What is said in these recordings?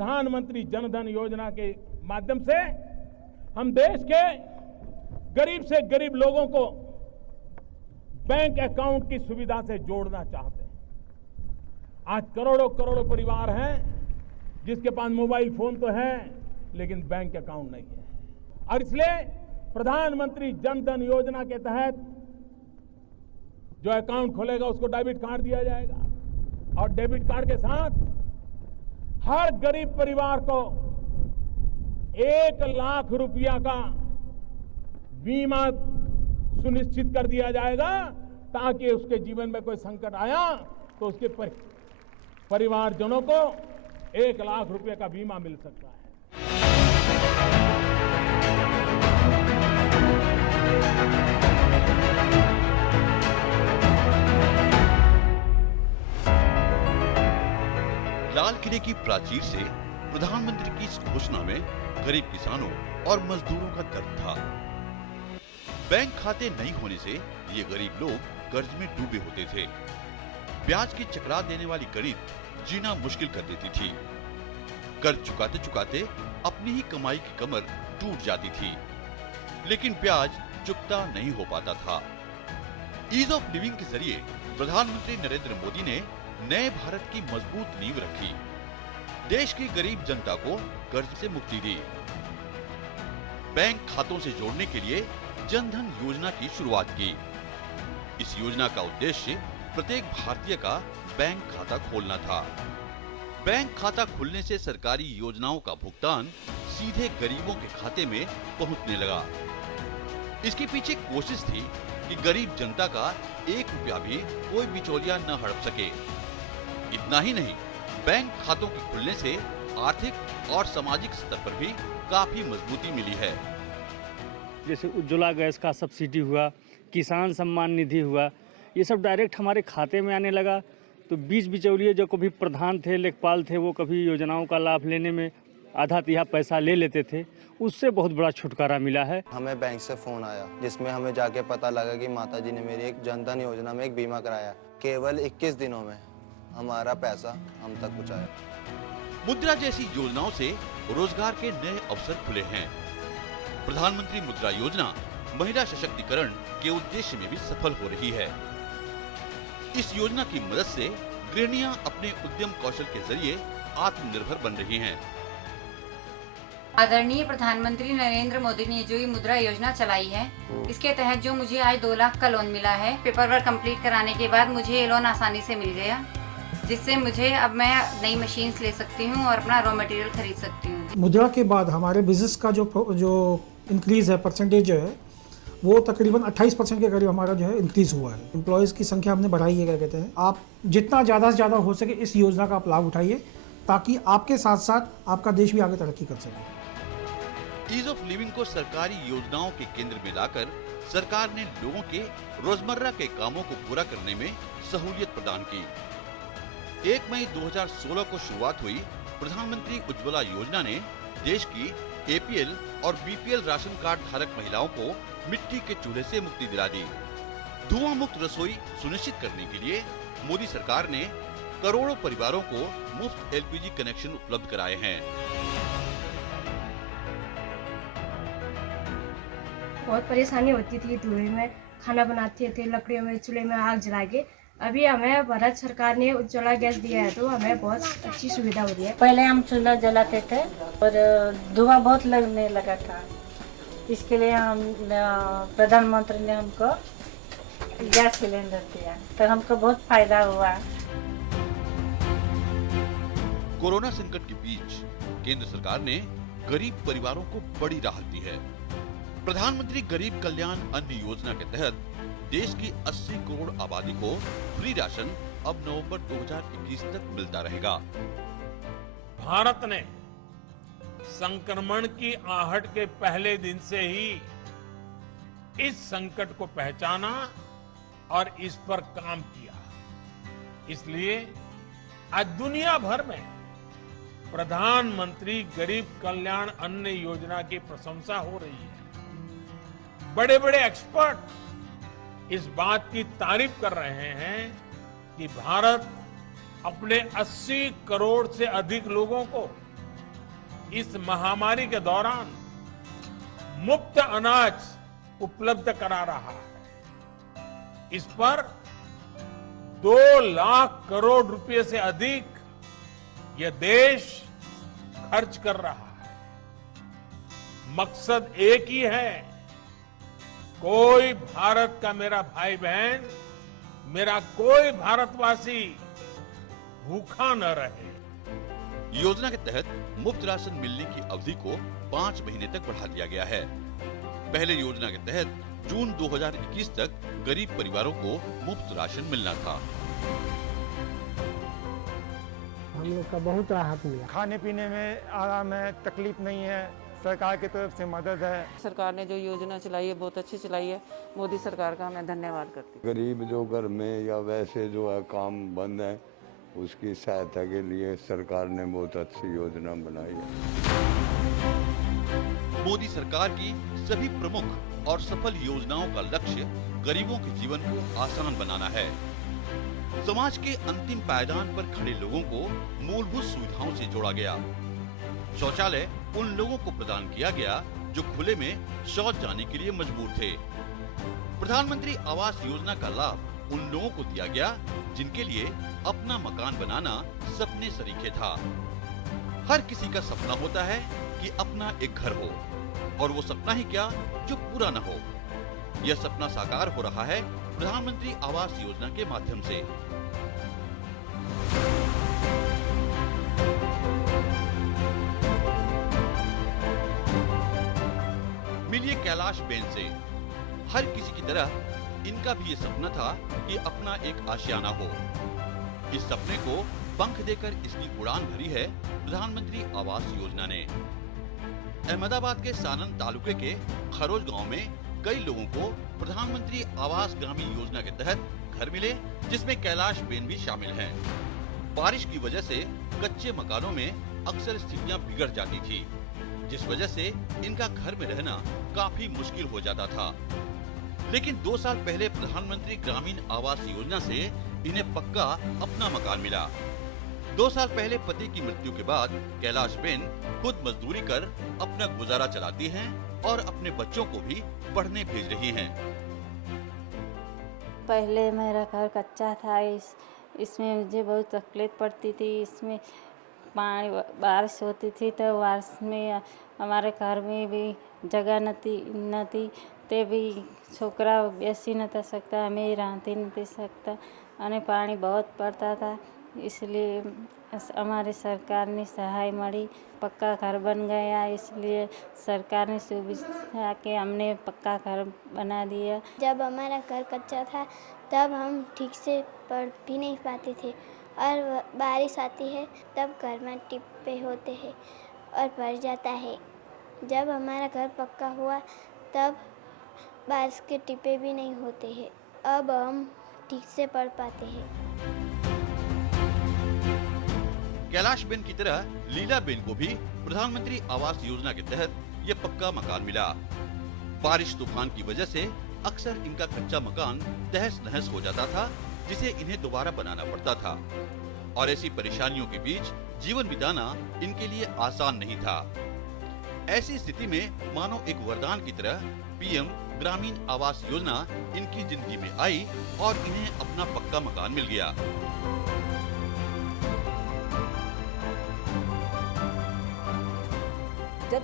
प्रधानमंत्री जन धन योजना के माध्यम से हम देश के गरीब से गरीब लोगों को बैंक अकाउंट की सुविधा से जोड़ना चाहते हैं। आज करोड़ों करोड़ों परिवार हैं जिसके पास मोबाइल फोन तो है लेकिन बैंक अकाउंट नहीं है, और इसलिए प्रधानमंत्री जन धन योजना के तहत जो अकाउंट खोलेगा उसको डेबिट कार्ड दिया जाएगा, और डेबिट कार्ड के साथ हर गरीब परिवार को 1 लाख रुपया का बीमा सुनिश्चित कर दिया जाएगा, ताकि उसके जीवन में कोई संकट आया तो उसके परिवारजनों को 1 लाख रुपए का बीमा मिल सकता है। लाल किले की प्राचीर से प्रधानमंत्री की इस घोषणा में गरीब किसानों और मजदूरों का दर्द था। बैंक खाते नहीं होने से ये गरीब लोग कर्ज में डूबे होते थे। ब्याज की चकरा देने वाली गरीब जीना मुश्किल कर देती थी। कर्ज चुकाते चुकाते अपनी ही कमाई की कमर टूट जाती थी, लेकिन ब्याज चुकता नहीं हो पाता था। ईज ऑफ लिविंग के जरिए प्रधानमंत्री नरेंद्र मोदी ने नए भारत की मजबूत नींव रखी, देश की गरीब जनता को कर्ज से मुक्ति दी। बैंक खातों से जोड़ने के लिए जन धन योजना की शुरुआत की। इस योजना का उद्देश्य प्रत्येक भारतीय का बैंक खाता खोलना था। बैंक खाता खुलने से सरकारी योजनाओं का भुगतान सीधे गरीबों के खाते में पहुंचने लगा। इसके पीछे कोशिश थी कि गरीब जनता का 1 रुपया भी कोई बिचौलिया न हड़प सके। इतना ही नहीं, बैंक खातों के खुलने से आर्थिक और सामाजिक स्तर पर भी काफी मजबूती मिली है। जैसे उज्ज्वला गैस का सब्सिडी हुआ, किसान सम्मान निधि हुआ, ये सब डायरेक्ट हमारे खाते में आने लगा। तो बीच बिचौलिए जो कभी प्रधान थे, लेखपाल थे, वो कभी योजनाओं का लाभ लेने में आधा तिहा पैसा ले लेते थे, उससे बहुत बड़ा छुटकारा मिला है। हमें बैंक से फोन आया जिसमें हमें जाके पता लगा कि माताजी ने मेरी एक जन धन योजना में एक बीमा कराया। केवल 21 दिनों में हमारा पैसा हम तक पहुंचाया। मुद्रा जैसी योजनाओं से रोजगार के नए अवसर खुले हैं। प्रधानमंत्री मुद्रा योजना महिला सशक्तिकरण के उद्देश्य में भी सफल हो रही है। इस योजना की मदद से गृहिणियां अपने उद्यम कौशल के जरिए आत्मनिर्भर बन रही हैं। आदरणीय प्रधानमंत्री नरेंद्र मोदी ने जो ये मुद्रा योजना चलाई है, इसके तहत जो मुझे आज 2 लाख का लोन मिला है, पेपर वर्क कंप्लीट कराने के बाद मुझे ये लोन आसानी से मिल गया, जिससे मुझे अब मैं नई मशीन्स ले सकती हूँ और अपना रॉ मटेरियल खरीद सकती हूँ। मुद्रा के बाद हमारे बिजनेस का जो इंक्रीज है, परसेंटेज जो है, वो तकरीबन 28% के करीब हमारा जो है इंक्रीज हुआ है। एम्प्लॉयज़ की संख्या हमने बढ़ाई है। क्या कहते हैं, आप जितना ज़्यादा से ज़्यादा हो सके इस योजना का आप लाभ उठाइए, ताकि आपके साथ साथ आपका देश भी आगे तरक्की कर सके। ईज ऑफ लिविंग को सरकारी योजनाओं के केंद्र में लाकर सरकार ने लोगों के रोजमर्रा के कामों को पूरा करने में सहूलियत प्रदान की। 1 मई 2016 को शुरुआत हुई प्रधानमंत्री उज्ज्वला योजना ने देश की APL और BPL राशन कार्ड धारक महिलाओं को मिट्टी के चूल्हे से मुक्ति दिला दी। धुआं मुक्त रसोई सुनिश्चित करने के लिए मोदी सरकार ने करोड़ों परिवारों को मुफ्त LPG कनेक्शन उपलब्ध कराए हैं। बहुत परेशानी होती थी, धुएं में खाना बनाते थे, लकड़ियों में, चूल्हे में आग जला के। अभी हमें भारत सरकार ने उज्ज्वला गैस दिया है, तो हमें बहुत अच्छी सुविधा हो रही है। पहले हम चूल्हा जलाते थे और धुआं बहुत लगने लगा था। इसके लिए हम प्रधानमंत्री ने हमको गैस सिलेंडर दिया, तो हमको बहुत फायदा हुआ। कोरोना संकट के बीच केंद्र सरकार ने गरीब परिवारों को बड़ी राहत दी है। प्रधानमंत्री गरीब कल्याण अन्न योजना के तहत देश की 80 करोड़ आबादी को फ्री राशन अब नवंबर 2021 तक मिलता रहेगा। भारत ने संक्रमण की आहट के पहले दिन से ही इस संकट को पहचाना और इस पर काम किया। इसलिए आज दुनिया भर में प्रधानमंत्री गरीब कल्याण अन्न योजना की प्रशंसा हो रही है। बड़े बड़े एक्सपर्ट इस बात की तारीफ कर रहे हैं कि भारत अपने 80 करोड़ से अधिक लोगों को इस महामारी के दौरान मुफ्त अनाज उपलब्ध करा रहा है। इस पर 2 लाख करोड़ रुपए से अधिक यह देश खर्च कर रहा है। मकसद एक ही है, कोई भारत का मेरा भाई बहन, मेरा कोई भारतवासी भूखा न रहे। योजना के तहत मुफ्त राशन मिलने की अवधि को 5 महीने तक बढ़ा दिया गया है। पहले योजना के तहत जून 2021 तक गरीब परिवारों को मुफ्त राशन मिलना था। हम लोग का बहुत राहत मिला। खाने पीने में आराम है, तकलीफ नहीं है, सरकार की तरफ से मदद है। सरकार ने जो योजना चलाई है बहुत अच्छी चलाई है। मोदी सरकार का मैं धन्यवाद करती हूँ। गरीब जो घर में या वैसे जो है काम बंद है, उसकी सहायता के लिए सरकार ने बहुत अच्छी योजना बनाई है। मोदी सरकार की सभी प्रमुख और सफल योजनाओं का लक्ष्य गरीबों के जीवन को आसान बनाना है। समाज के अंतिम पायदान पर खड़े लोगों को मूलभूत सुविधाओं से जोड़ा गया। शौचालय उन लोगों को प्रदान किया गया जो खुले में शौच जाने के लिए मजबूर थे। प्रधानमंत्री आवास योजना का लाभ उन लोगों को दिया गया जिनके लिए अपना मकान बनाना सपने सरीखे था। हर किसी का सपना होता है कि अपना एक घर हो, और वो सपना ही क्या जो पूरा न हो। यह सपना साकार हो रहा है प्रधानमंत्री आवास योजना के माध्यम से। मिलिए कैलाश बेन से। हर किसी की तरह इनका भी ये सपना था कि अपना एक आशियाना हो। इस सपने को पंख देकर इसकी उड़ान भरी है प्रधानमंत्री आवास योजना ने। अहमदाबाद के सानंद तालुके के खरोज गांव में कई लोगों को प्रधानमंत्री आवास ग्रामीण योजना के तहत घर मिले, जिसमें कैलाश बेन भी शामिल हैं। बारिश की वजह से कच्चे मकानों में अक्सर स्थितियां बिगड़ जाती थी, जिस वजह से इनका घर में रहना काफी मुश्किल हो जाता था। लेकिन 2 साल पहले प्रधानमंत्री ग्रामीण आवास योजना से इन्हें पक्का अपना मकान मिला। 2 साल पहले पति की मृत्यु के बाद कैलाश बेन खुद मजदूरी कर अपना गुजारा चलाती हैं और अपने बच्चों को भी पढ़ने भेज रही हैं। पहले मेरा घर कच्चा था, इसमें मुझे बहुत तकलीफ पड़ती थी। इसमें पानी बारिश होती थी तो बारिश में हमारे घर में भी जगह न थी ते भी छोकरा बेसी न था सकता, हमें रहती न थी सकता, અને पानी बहुत पड़ता था। इसलिए हमारी सरकार ने सहाय मड़ी, पक्का घर बन गया। इसलिए सरकार ने सुविधा के हमने पक्का घर बना दिया। जब हमारा घर कच्चा था तब हम ठीक से पढ़ भी नहीं पाते थे, और बारिश आती है तब घर में टिप्पे होते हैं और भर जाता है। जब हमारा घर पक्का हुआ तब बारिश के टिप्पे भी नहीं होते हैं। अब हम ठीक से पढ़ पाते हैं। कैलाश बेन की तरह लीला बेन को भी प्रधानमंत्री आवास योजना के तहत ये पक्का मकान मिला। बारिश तूफान की वजह से अक्सर इनका कच्चा मकान तहस नहस हो जाता था, जिसे इन्हें दोबारा बनाना पड़ता था। और ऐसी परेशानियों के बीच जीवन बिताना इनके लिए आसान नहीं था। ऐसी स्थिति में मानो एक वरदान की तरह पीएम ग्रामीण आवास योजना इनकी जिंदगी में आई और इन्हें अपना पक्का मकान मिल गया। जब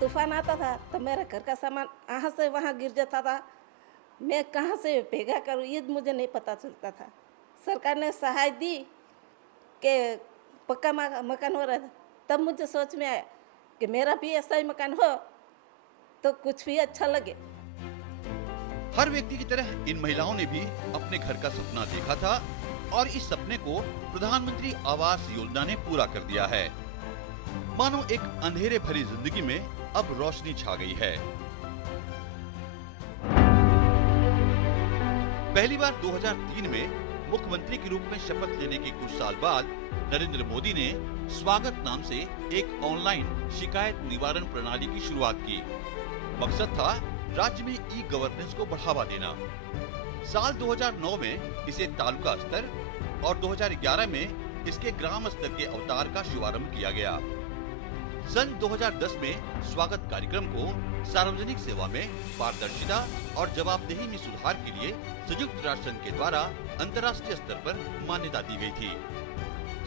तूफान आता था तो मेरा घर का सामान यहाँ से वहाँ गिर जाता था। मैं कहाँ से भेगा करूँ ये मुझे नहीं पता चलता था। सरकार ने सहाय दी कि पक्का मकान हो रहा था, तब मुझे सोच में आया कि मेरा भी ऐसा ही मकान हो तो कुछ भी अच्छा लगे। हर व्यक्ति की तरह इन महिलाओं ने भी अपने घर का सपना देखा था और इस सपने को प्रधानमंत्री आवास योजना ने पूरा कर दिया है। मानो एक अंधेरे भरी जिंदगी में अब रोशनी छा गई है। पहली बार 2003 में मुख्यमंत्री के रूप में शपथ लेने के कुछ साल बाद नरेंद्र मोदी ने स्वागत नाम से एक ऑनलाइन शिकायत निवारण प्रणाली की शुरुआत की। मकसद था राज्य में ई गवर्नेंस को बढ़ावा देना। साल 2009 में इसे तालुका स्तर और 2011 में इसके ग्राम स्तर के अवतार का शुभारंभ किया गया। सन 2010 में स्वागत कार्यक्रम को सार्वजनिक सेवा में पारदर्शिता और जवाबदेही में सुधार के लिए संयुक्त राष्ट्र संघ के द्वारा अंतर्राष्ट्रीय स्तर पर मान्यता दी गई थी।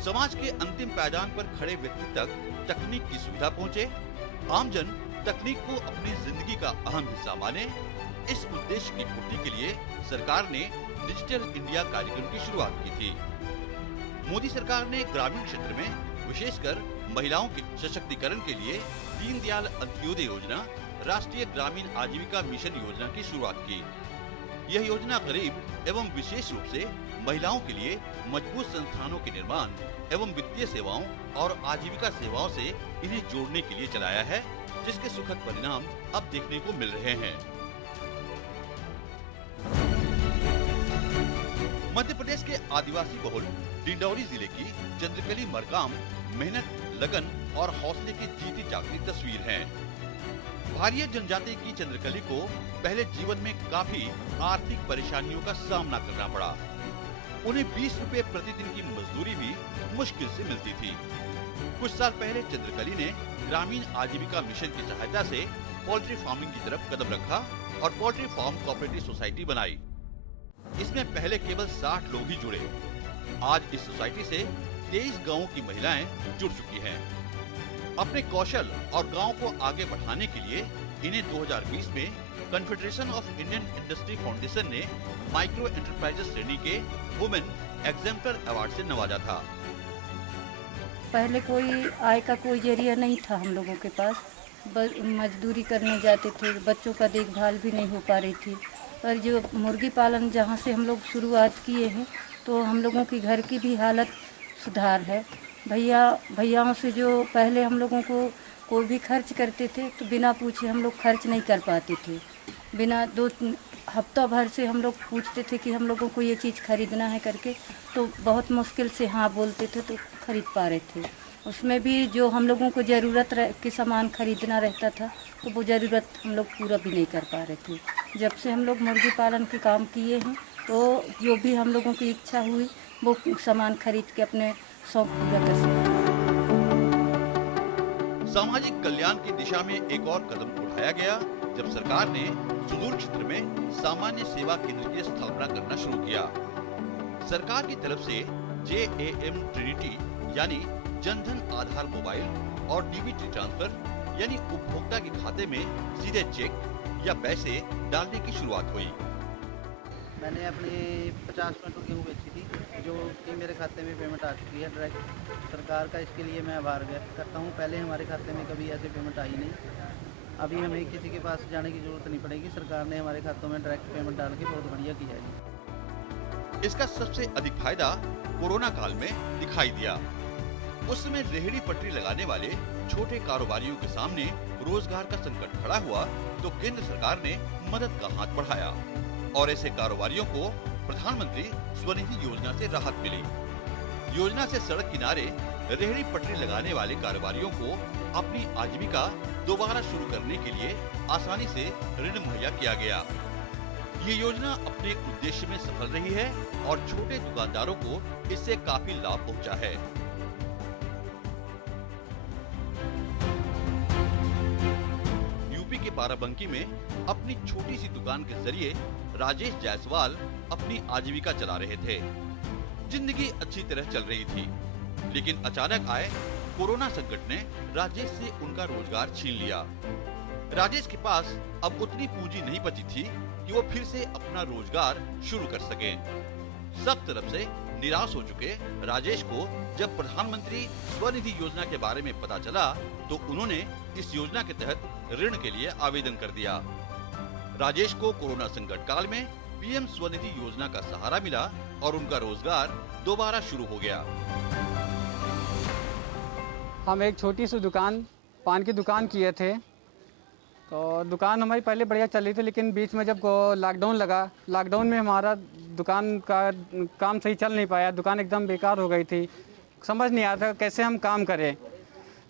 समाज के अंतिम पायदान पर खड़े व्यक्ति तक तकनीक की सुविधा पहुँचे, आमजन तकनीक को अपनी जिंदगी का अहम हिस्सा माने, इस उद्देश्य की पूर्ति के लिए सरकार ने डिजिटल इंडिया कार्यक्रम की शुरुआत की थी। मोदी सरकार ने ग्रामीण क्षेत्र में विशेषकर महिलाओं के सशक्तिकरण के लिए दीनदयाल अंत्योदय योजना, राष्ट्रीय ग्रामीण आजीविका मिशन योजना की शुरुआत की। यह योजना गरीब एवं विशेष रूप से महिलाओं के लिए मजबूत संस्थानों के निर्माण एवं वित्तीय सेवाओं और आजीविका सेवाओं से इन्हें जोड़ने के लिए चलाया है, जिसके सुखद परिणाम अब देखने को मिल रहे हैं। मध्य प्रदेश के आदिवासी बहुल डिंडौरी जिले की चंद्रकली मरकाम मेहनत, लगन और हौसले की जीती जागती तस्वीर है। भारिया जनजाति की चंद्रकली को पहले जीवन में काफी आर्थिक परेशानियों का सामना करना पड़ा। उन्हें 20 रुपए प्रतिदिन की मजदूरी भी मुश्किल से मिलती थी। कुछ साल पहले चंद्रकली ने ग्रामीण आजीविका मिशन की सहायता से पोल्ट्री फार्मिंग की तरफ कदम रखा और पोल्ट्री फार्म कोऑपरेटिव सोसाइटी बनाई। इसमें पहले केवल 60 लोग ही जुड़े। आज इस सोसाइटी से 23 गांवों की महिलाएं जुड़ चुकी हैं। अपने कौशल और गांव को आगे बढ़ाने के लिए इन्हें 2020 में confederation of Indian industry foundation ने माइक्रो एंटरप्राइजेस श्रेणी के वुमेन एग्जेम्पलर अवार्ड से नवाजा था। पहले कोई आय का कोई जरिया नहीं था हम लोगों के पास, मजदूरी करने जाते थे, बच्चों का देखभाल भी नहीं हो पा रही थी। और जो मुर्गी पालन जहाँ से हम लोग शुरुआत किए हैं तो हम लोगों की घर की भी हालत सुधार है। भैयाओं से जो पहले हम लोगों को कोई भी खर्च करते थे तो बिना पूछे हम लोग खर्च नहीं कर पाते थे। बिना 2 हफ्ता भर से हम लोग पूछते थे कि हम लोगों को ये चीज़ खरीदना है करके, तो बहुत मुश्किल से हाँ बोलते थे तो खरीद पा रहे थे। उसमें भी जो हम लोगों को ज़रूरत के सामान खरीदना रहता था तो वो ज़रूरत हम लोग पूरा भी नहीं कर पा रहे थे। जब से हम लोग मुर्गी पालन के काम किए हैं तो जो भी हम लोगों की इच्छा हुई वो सामान खरीद के अपने शौक पूरा कर सकते। सामाजिक कल्याण की दिशा में एक और कदम उठाया गया जब सरकार ने सुदूर क्षेत्र में सामान्य सेवा केंद्र की स्थापना करना शुरू किया। सरकार की तरफ से JAM ट्रिनिटी यानी जनधन आधार मोबाइल और डीबीटी ट्रांसफर यानी उपभोक्ता के खाते में सीधे चेक या पैसे डालने की शुरुआत हुई। मैंने अपनी 50 क्विंटल गेहूँ बेची थी, जो कि मेरे खाते में पेमेंट आ चुकी है डायरेक्ट। सरकार का इसके लिए मैं आभार व्यक्त करता हूँ। पहले हमारे खाते में कभी ऐसे पेमेंट आई नहीं। अभी हमें किसी के पास जाने की जरूरत नहीं पड़ेगी। सरकार ने हमारे खातों में डायरेक्ट पेमेंट डाल के बहुत बढ़िया किया है। इसका सबसे अधिक फायदा कोरोना काल में दिखाई दिया। उस समय रेहड़ी पटरी लगाने वाले छोटे कारोबारियों के सामने रोजगार का संकट खड़ा हुआ तो केंद्र सरकार ने मदद का हाथ बढ़ाया और ऐसे कारोबारियों को प्रधानमंत्री स्वनिधि योजना से राहत मिली। योजना से सड़क किनारे रेहड़ी पटरी लगाने वाले कारोबारियों को अपनी आजीविका दोबारा शुरू करने के लिए आसानी से ऋण मुहैया किया गया। ये योजना अपने उद्देश्य में सफल रही है और छोटे दुकानदारों को इससे काफी लाभ पहुंचा है। यूपी के बाराबंकी में अपनी छोटी सी दुकान के जरिए राजेश जायसवाल अपनी आजीविका चला रहे थे। जिंदगी अच्छी तरह चल रही थी, लेकिन अचानक आए कोरोना संकट ने राजेश से उनका रोजगार छीन लिया। राजेश के पास अब उतनी पूंजी नहीं बची थी कि वो फिर से अपना रोजगार शुरू कर सके। सब तरफ से निराश हो चुके राजेश को जब प्रधानमंत्री स्वनिधि योजना के बारे में पता चला तो उन्होंने इस योजना के तहत ऋण के लिए आवेदन कर दिया। राजेश को कोरोना संकट काल में पीएम स्वनिधि योजना का सहारा मिला और उनका रोजगार दोबारा शुरू हो गया। हम एक छोटी सी दुकान, पान की दुकान किए थे, तो दुकान हमारी पहले बढ़िया चल रही थी, लेकिन बीच में जब लॉकडाउन लगा, लॉकडाउन में हमारा दुकान का काम सही चल नहीं पाया। दुकान एकदम बेकार हो गई थी, समझ नहीं आता कैसे हम काम करें।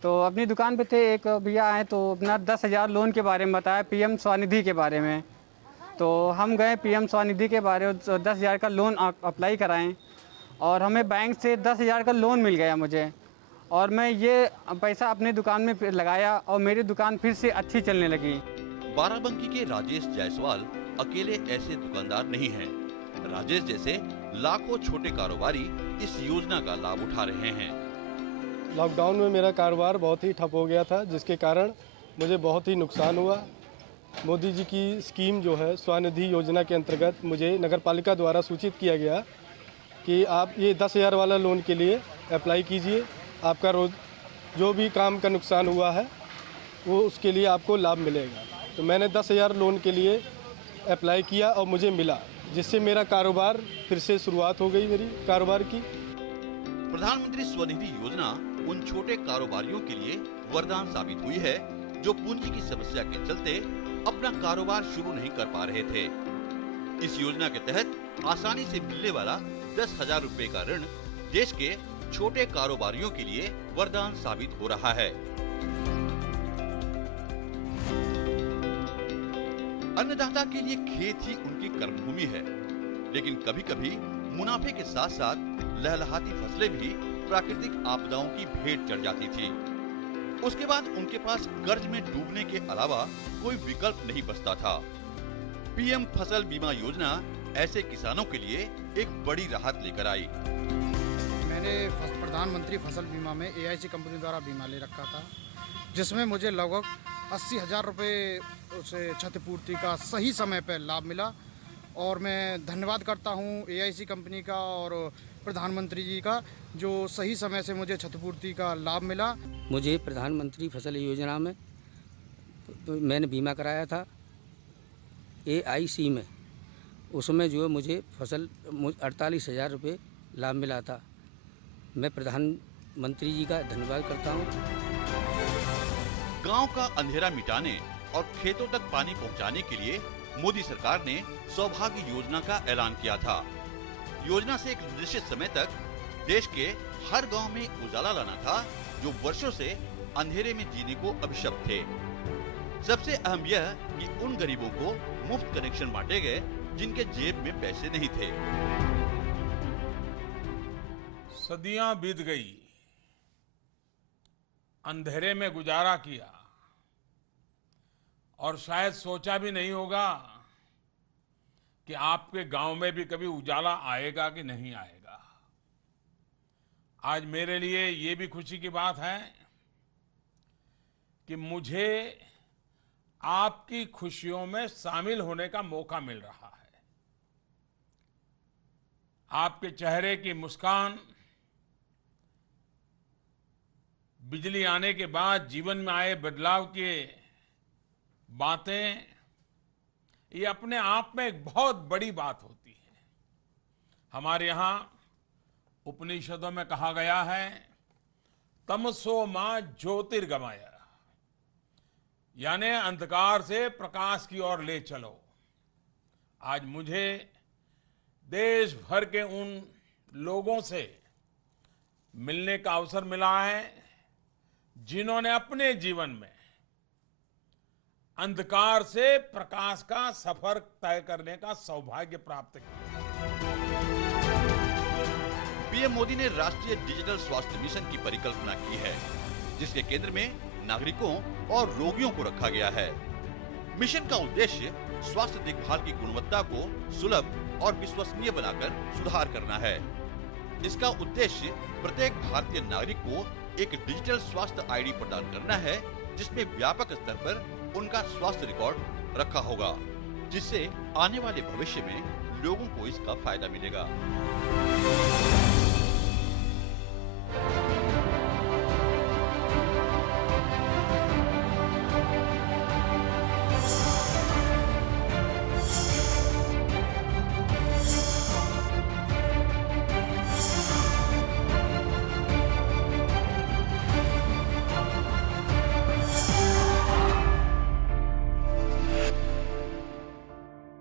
तो अपनी दुकान पे थे, एक भैया आए तो अपना 10,000 लोन के बारे में बताया, पीएम स्वनिधि के बारे में। तो हम गए पीएम स्वनिधि के बारे में 10,000 का लोन अप्लाई कराएं और हमें बैंक से 10,000 का लोन मिल गया मुझे। और मैं ये पैसा अपने दुकान में फिर लगाया और मेरी दुकान फिर से अच्छी चलने लगी। बाराबंकी के राजेश जायसवाल अकेले ऐसे दुकानदार नहीं हैं। राजेश जैसे लाखों छोटे कारोबारी इस योजना का लाभ उठा रहे हैं। लॉकडाउन में मेरा कारोबार बहुत ही ठप हो गया था, जिसके कारण मुझे बहुत ही नुकसान हुआ। मोदी जी की स्कीम जो है स्वनिधि योजना के अंतर्गत मुझे नगर पालिका द्वारा सूचित किया गया कि आप ये 10,000 वाला लोन के लिए अप्लाई कीजिए। आपका रोज जो भी काम का नुकसान हुआ है वो उसके लिए आपको लाभ मिलेगा। तो मैंने 10,000 लोन के लिए अप्लाई किया और मुझे मिला, जिससे मेरा कारोबार फिर से शुरुआत हो गई मेरी कारोबार की। प्रधानमंत्री स्वनिधि योजना उन छोटे कारोबारियों के लिए वरदान साबित हुई है जो पूंजी की समस्या के चलते अपना कारोबार शुरू नहीं कर पा रहे थे। इस योजना के तहत आसानी से मिलने वाला 10,000 रुपए का ऋण देश के छोटे कारोबारियों के लिए वरदान साबित हो रहा है। अन्नदाता के लिए खेत ही उनकी कर्मभूमि है, लेकिन कभी-कभी मुनाफे के साथ साथ लहलहाती फसलें भी प्राकृतिक आपदाओं की भेंट चढ़ जाती थी। उसके बाद उनके पास कर्ज में डूबने के अलावा कोई विकल्प नहीं बचता था। पीएम फसल बीमा योजना ऐसे किसानों के लिए एक बड़ी राहत लेकर आई। मैंने प्रधानमंत्री फसल बीमा में AIC कंपनी द्वारा बीमा ले रखा था, जिसमें मुझे लगभग 80,000 रुपये से क्षतिपूर्ति का सही समय पर लाभ मिला। और मैं धन्यवाद करता हूँ AIC कंपनी का और प्रधानमंत्री जी का, जो सही समय से मुझे क्षतिपूर्ति का लाभ मिला। मुझे प्रधानमंत्री फसल योजना में मैंने बीमा कराया था AIC में, उसमें जो मुझे फसल 48,000 रुपये लाभ मिला था। मैं प्रधानमंत्री जी का धन्यवाद करता हूँ। गांव का अंधेरा मिटाने और खेतों तक पानी पहुंचाने के लिए मोदी सरकार ने सौभाग्य योजना का ऐलान किया था। योजना से एक निश्चित समय तक देश के हर गांव में उजाला लाना था, जो वर्षों से अंधेरे में जीने को अभिशप्त थे। सबसे अहम यह कि उन गरीबों को मुफ्त कनेक्शन बांटे गए जिनके जेब में पैसे नहीं थे। सदियां बीत गई, अंधेरे में गुजारा किया और शायद सोचा भी नहीं होगा कि आपके गांव में भी कभी उजाला आएगा कि नहीं आएगा। आज मेरे लिए ये भी खुशी की बात है कि मुझे आपकी खुशियों में शामिल होने का मौका मिल रहा है। आपके चेहरे की मुस्कान, बिजली आने के बाद जीवन में आए बदलाव की बातें, ये अपने आप में एक बहुत बड़ी बात होती है। हमारे यहाँ उपनिषदों में कहा गया है, तमसो मां ज्योतिर्गमय, यानी अंधकार से प्रकाश की ओर ले चलो। आज मुझे देश भर के उन लोगों से मिलने का अवसर मिला है जिन्होंने अपने जीवन में अंधकार से प्रकाश का सफर तय करने का सौभाग्य प्राप्त किया। पीएम मोदी ने राष्ट्रीय डिजिटल स्वास्थ्य मिशन की परिकल्पना की है, जिसके केंद्र में नागरिकों और रोगियों को रखा गया है। मिशन का उद्देश्य स्वास्थ्य देखभाल की गुणवत्ता को सुलभ और विश्वसनीय बनाकर सुधार करना है। इसका उद्देश्य प्रत्येक भारतीय नागरिक को एक डिजिटल स्वास्थ्य आईडी प्रदान करना है, जिसमें व्यापक स्तर पर उनका स्वास्थ्य रिकॉर्ड रखा होगा, जिससे आने वाले भविष्य में लोगों को इसका फायदा मिलेगा।